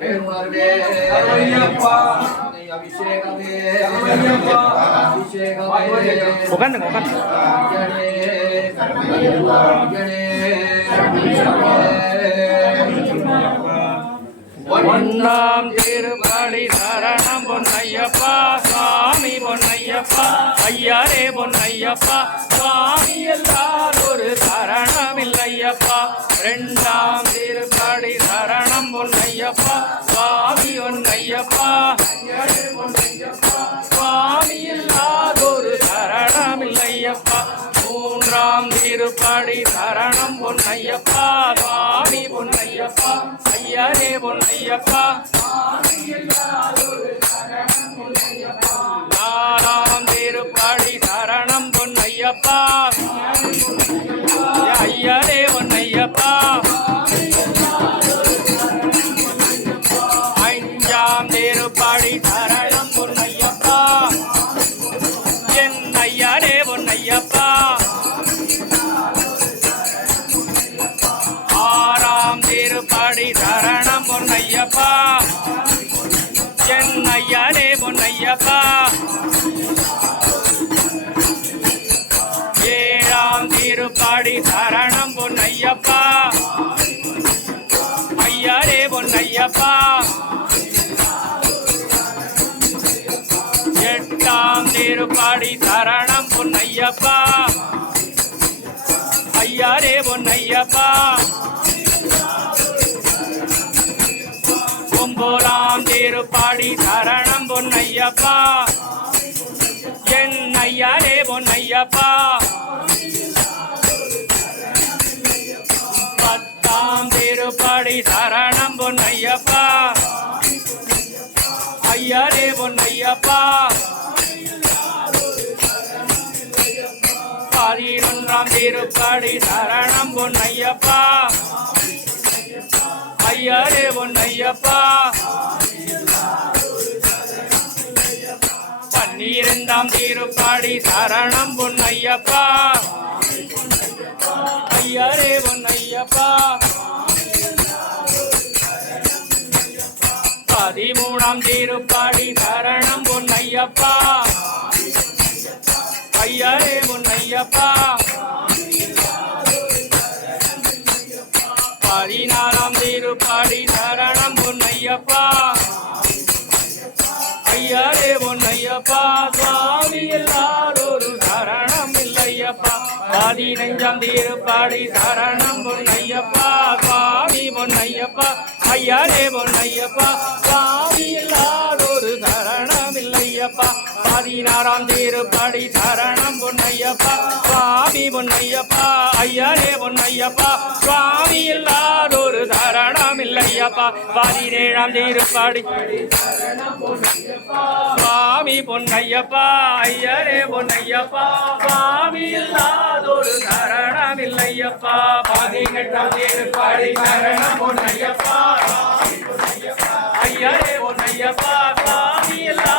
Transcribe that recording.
பேருணர்வே அபிஷேகமே அபிஷேகமே உட்காந்துங்க ஒன்னாம் திருப்படி சரணம் பொன்னையப்பா சுவாமி பொன்னையப்பா ஐயரே பொன்னையப்பா சுவாமி எல்லாரொரு சரணம் இல்லையப்பா இரண்டாம் திருப்படி சரணம் பொன்னையப்பா சுவாமி பொன்னையப்பா சுவாமி எல்லாரொரு சரணம் இல்லையப்பா மூன்றாம் திருப்படி சரணம் பொன்னையப்பா சுவாமி பொன்னையப்பா ஐயரே பொன்னையப்பா நாலாம் திருப்படி சரணம் பொன்னையப்பா ஐயரே பொன்னையப்பா அஞ்சாம் திருப்படி சரணம் பொன்னையப்பா என் ஐயரே பொன்னையப்பா ஆறாம் திருப்படி சரணம் பொன்னையப்பா என் ஐயரே பொன்னையப்பா ஏழாம் திருப்படி சரணம் பொன்னையப்பா ஐயரே பொன்னையப்பா எட்டாம் திருப்படி சரணம் பொன்னையப்பா ஐயரே பொன்னையப்பா ஒன்பதாம் திருப்படி சரணம் பொன்னையப்பா என் ஐயரே பொன்னையப்பா பத்தாம் திருப்படி சரணம் பொன்னையப்பா ஐயரே பொன்னையப்பா பதினொன்றாம் திருப்படி சரணம் பொன்னையப்பா ஐயரே பொன்னையப்பா பன்னிரெண்டாம் திருப்படி சரணம் பொன்னையப்பா ஐயரே பொன்னையப்பா பதிமூணாம் திருப்படி சரணம் பொன்னையப்பா ஐயரே பொன்னையப்பா பதினாறாம் திருப்படி சரணம் பொன்னையப்பா ஐயரே பொன்னையப்பா சுவாமி எல்லாரொரு சரணம் இல்லையப்பா பதினைஞ்சாம் திருப்படி சரணம் பொன்னையப்பா சுவாமி பொன்னையப்பா ஐயரே பொன்னையப்பா சுவாமி எல்லாரொரு சரணம் இல்லையப்பா பதினாறாம் திருப்படி சரணம் பொன்னையப்பா சுவாமி பொன்னையப்பா ஐயரே பொன்னையப்பா சுவாமி எல்லாரொரு சரணம் இல்லையப்பா பதினேழாம் திருப்படி சுவாமி பொன்னையப்பா ஐயரே பொன்னையப்பா சுவாமி இல்லாதொரு சரணம் இல்லையப்பா பதினெட்டாம் திருப்படி சரணம் பொன்னையப்பா ஐயரே பொன்னையப்பா சுவாமி இல்லா